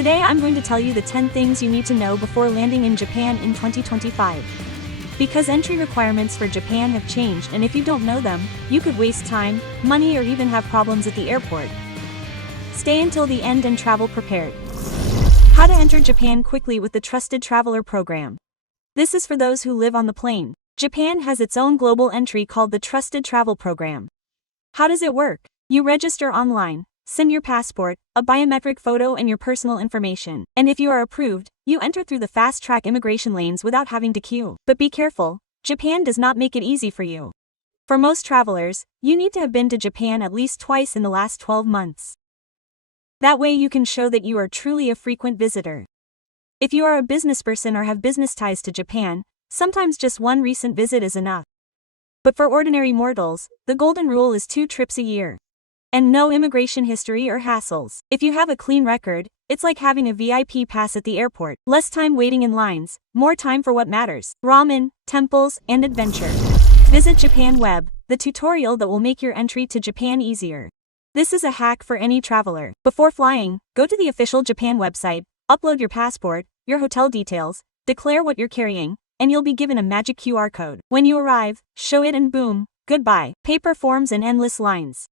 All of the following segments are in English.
Today I'm going to tell you the 10 things you need to know before landing in Japan in 2025. Because entry requirements for Japan have changed, and if you don't know them, you could waste time, money, or even have problems at the airport. Stay until the end and travel prepared. How to enter Japan quickly with the Trusted Traveler Program. This is for those who live on the plane. Japan has its own global entry called the Trusted Travel Program. How does it work? You register online, send your passport, a biometric photo, and your personal information. And if you are approved, you enter through the fast-track immigration lanes without having to queue. But be careful, Japan does not make it easy for you. For most travelers, you need to have been to Japan at least twice in the last 12 months. That way you can show that you are truly a frequent visitor. If you are a businessperson or have business ties to Japan, sometimes just one recent visit is enough. But for ordinary mortals, the golden rule is 2 trips a year. And no immigration history or hassles. If you have a clean record, it's like having a VIP pass at the airport. Less time waiting in lines, more time for what matters: ramen, temples, and adventure. Visit Japan Web, the tutorial that will make your entry to Japan easier. This is a hack for any traveler. Before flying, go to the official Japan website, upload your passport, your hotel details, declare what you're carrying, and you'll be given a magic QR code. When you arrive, show it and boom, goodbye. Paper forms and endless lines.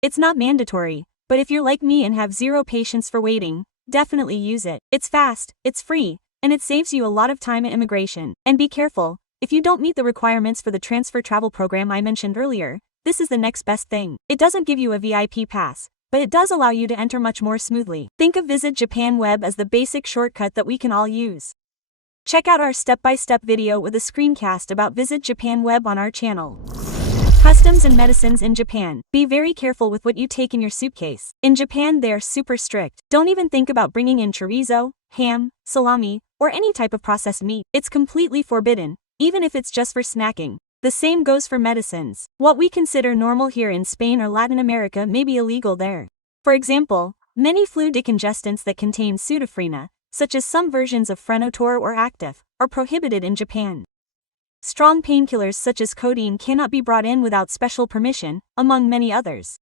It's not mandatory, but if you're like me and have zero patience for waiting, definitely use it. It's fast, it's free, and it saves you a lot of time at immigration. And be careful, if you don't meet the requirements for the transfer travel program I mentioned earlier, this is the next best thing. It doesn't give you a VIP pass, but it does allow you to enter much more smoothly. Think of Visit Japan Web as the basic shortcut that we can all use. Check out our step-by-step video with a screencast about Visit Japan Web on our channel. Customs and medicines in Japan. Be very careful with what you take in your suitcase. In Japan they are super strict. Don't even think about bringing in chorizo, ham, salami, or any type of processed meat. It's completely forbidden, even if it's just for snacking. The same goes for medicines. What we consider normal here in Spain or Latin America may be illegal there. For example, many flu decongestants that contain pseudoephedrine, such as some versions of Frenotor or Actif, are prohibited in Japan. Strong painkillers such as codeine cannot be brought in without special permission, among many others.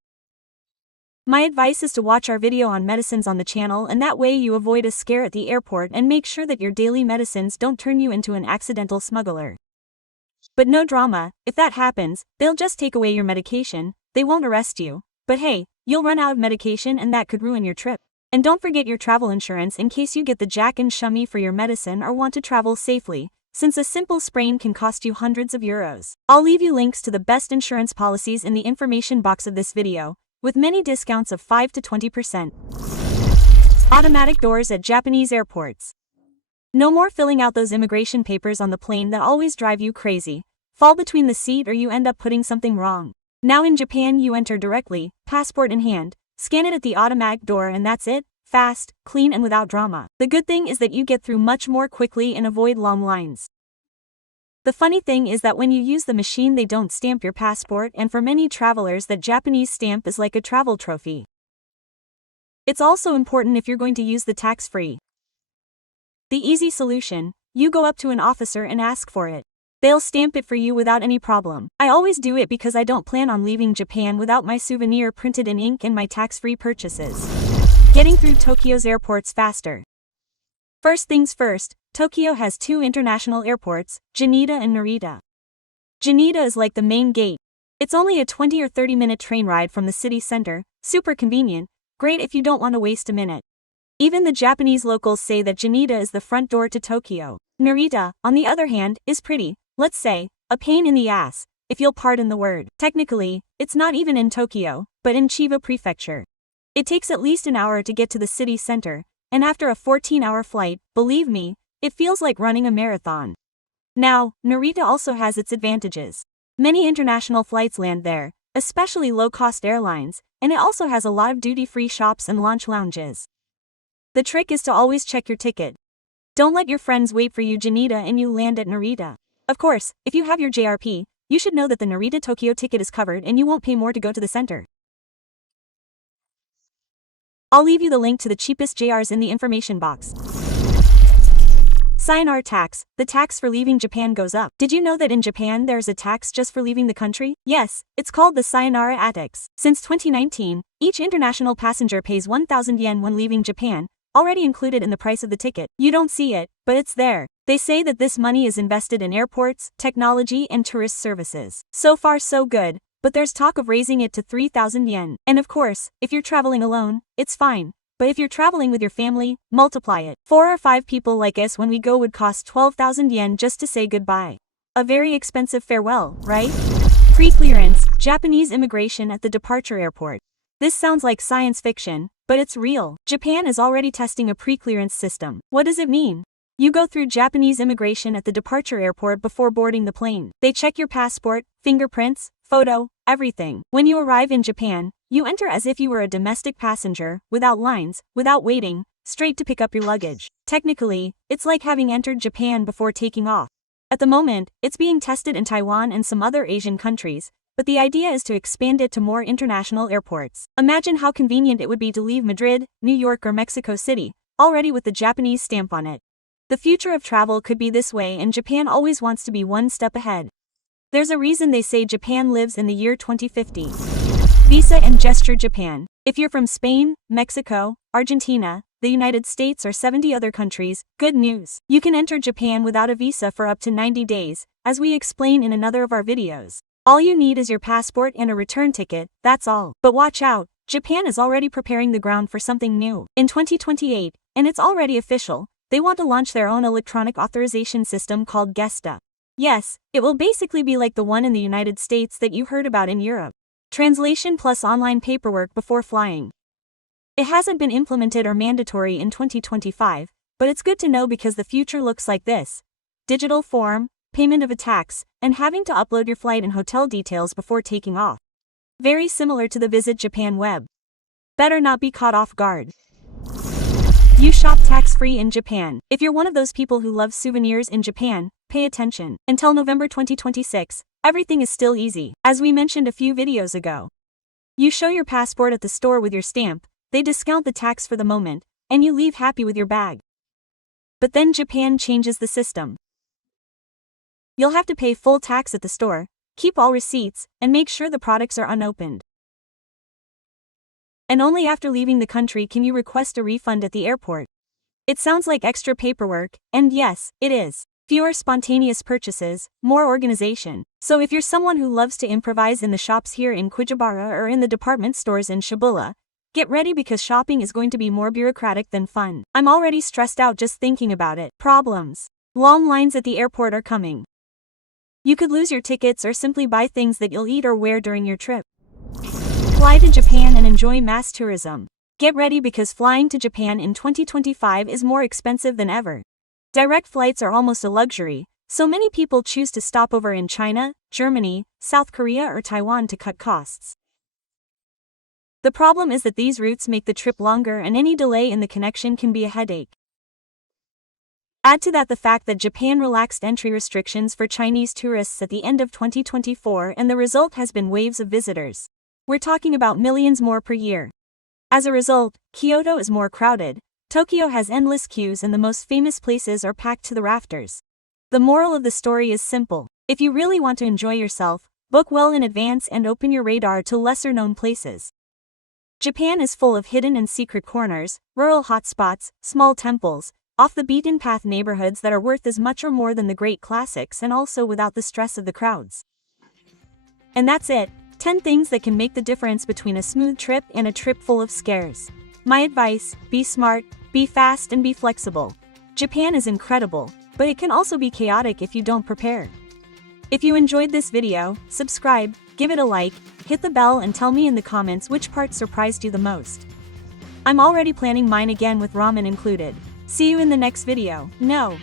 My advice is to watch our video on medicines on the channel, and that way you avoid a scare at the airport and make sure that your daily medicines don't turn you into an accidental smuggler. But no drama, if that happens, they'll just take away your medication, they won't arrest you. But hey, you'll run out of medication and that could ruin your trip. And don't forget your travel insurance in case you get the jack and shummy for your medicine or want to travel safely, since a simple sprain can cost you hundreds of euros. I'll leave you links to the best insurance policies in the information box of this video, with many discounts of 5 to 20%. Automatic doors at Japanese airports. No more filling out those immigration papers on the plane that always drive you crazy. Fall between the seat or you end up putting something wrong. Now in Japan you enter directly, passport in hand, scan it at the automatic door, and that's it. Fast, clean, and without drama. The good thing is that you get through much more quickly and avoid long lines. The funny thing is that when you use the machine they don't stamp your passport, and for many travelers that Japanese stamp is like a travel trophy. It's also important if you're going to use the tax-free. The easy solution: you go up to an officer and ask for it. They'll stamp it for you without any problem. I always do it because I don't plan on leaving Japan without my souvenir printed in ink and my tax-free purchases. Getting through Tokyo's airports faster. First things first, Tokyo has 2 international airports, Haneda and Narita. Haneda is like the main gate. It's only a 20 or 30-minute train ride from the city center, super convenient, great if you don't want to waste a minute. Even the Japanese locals say that Haneda is the front door to Tokyo. Narita, on the other hand, is pretty, let's say, a pain in the ass, if you'll pardon the word. Technically, it's not even in Tokyo, but in Chiba Prefecture. It takes at least an hour to get to the city center, and after a 14-hour flight, believe me, it feels like running a marathon. Now, Narita also has its advantages. Many international flights land there, especially low-cost airlines, and it also has a lot of duty-free shops and launch lounges. The trick is to always check your ticket. Don't let your friends wait for you Haneda and you land at Narita. Of course, if you have your JRP, you should know that the Narita Tokyo ticket is covered and you won't pay more to go to the center. I'll leave you the link to the cheapest JRs in the information box. Sayonara Tax. The tax for leaving Japan goes up. Did you know that in Japan there's a tax just for leaving the country? Yes, it's called the Sayonara Tax. Since 2019, each international passenger pays 1,000 yen when leaving Japan, already included in the price of the ticket. You don't see it, but it's there. They say that this money is invested in airports, technology, and tourist services. So far so good, but there's talk of raising it to 3,000 yen. And of course, if you're traveling alone, it's fine. But if you're traveling with your family, multiply it. 4 or 5 people like us when we go would cost 12,000 yen just to say goodbye. A very expensive farewell, right? Pre-clearance, Japanese immigration at the departure airport. This sounds like science fiction, but it's real. Japan is already testing a pre-clearance system. What does it mean? You go through Japanese immigration at the departure airport before boarding the plane. They check your passport, fingerprints, photo, everything. When you arrive in Japan, you enter as if you were a domestic passenger, without lines, without waiting, straight to pick up your luggage. Technically, it's like having entered Japan before taking off. At the moment, it's being tested in Taiwan and some other Asian countries, but the idea is to expand it to more international airports. Imagine how convenient it would be to leave Madrid, New York or Mexico City, already with the Japanese stamp on it. The future of travel could be this way, and Japan always wants to be one step ahead. There's a reason they say Japan lives in the year 2050. Visa and gesture Japan. If you're from Spain, Mexico, Argentina, the United States or 70 other countries, good news. You can enter Japan without a visa for up to 90 days, as we explain in another of our videos. All you need is your passport and a return ticket, that's all. But watch out, Japan is already preparing the ground for something new. In 2028, and it's already official, they want to launch their own electronic authorization system called J-ESTA. Yes, it will basically be like the one in the United States that you heard about in Europe. Translation plus online paperwork before flying. It hasn't been implemented or mandatory in 2025, but it's good to know because the future looks like this. Digital form, payment of a tax, and having to upload your flight and hotel details before taking off. Very similar to the Visit Japan web. Better not be caught off guard. You shop tax-free in Japan. If you're one of those people who love souvenirs in Japan, pay attention. Until November 2026, everything is still easy. As we mentioned a few videos ago. You show your passport at the store with your stamp, they discount the tax for the moment, and you leave happy with your bag. But then Japan changes the system. You'll have to pay full tax at the store, keep all receipts, and make sure the products are unopened. And only after leaving the country can you request a refund at the airport. It sounds like extra paperwork, and yes, it is. Fewer spontaneous purchases, more organization. So if you're someone who loves to improvise in the shops here in Kuwabara or in the department stores in Shibuya, get ready because shopping is going to be more bureaucratic than fun. I'm already stressed out just thinking about it. Problems. Long lines at the airport are coming. You could lose your tickets or simply buy things that you'll eat or wear during your trip. Fly to Japan and enjoy mass tourism. Get ready because flying to Japan in 2025 is more expensive than ever. Direct flights are almost a luxury, so many people choose to stop over in China, Germany, South Korea or Taiwan to cut costs. The problem is that these routes make the trip longer and any delay in the connection can be a headache. Add to that the fact that Japan relaxed entry restrictions for Chinese tourists at the end of 2024 and the result has been waves of visitors. We're talking about millions more per year. As a result, Kyoto is more crowded, Tokyo has endless queues and the most famous places are packed to the rafters. The moral of the story is simple. If you really want to enjoy yourself, book well in advance and open your radar to lesser-known places. Japan is full of hidden and secret corners, rural hotspots, small temples, off-the-beaten-path neighborhoods that are worth as much or more than the great classics and also without the stress of the crowds. And that's it. 10 things that can make the difference between a smooth trip and a trip full of scares. My advice, be smart, be fast and be flexible. Japan is incredible, but it can also be chaotic if you don't prepare. If you enjoyed this video, subscribe, give it a like, hit the bell and tell me in the comments which part surprised you the most. I'm already planning mine again with ramen included. See you in the next video. No.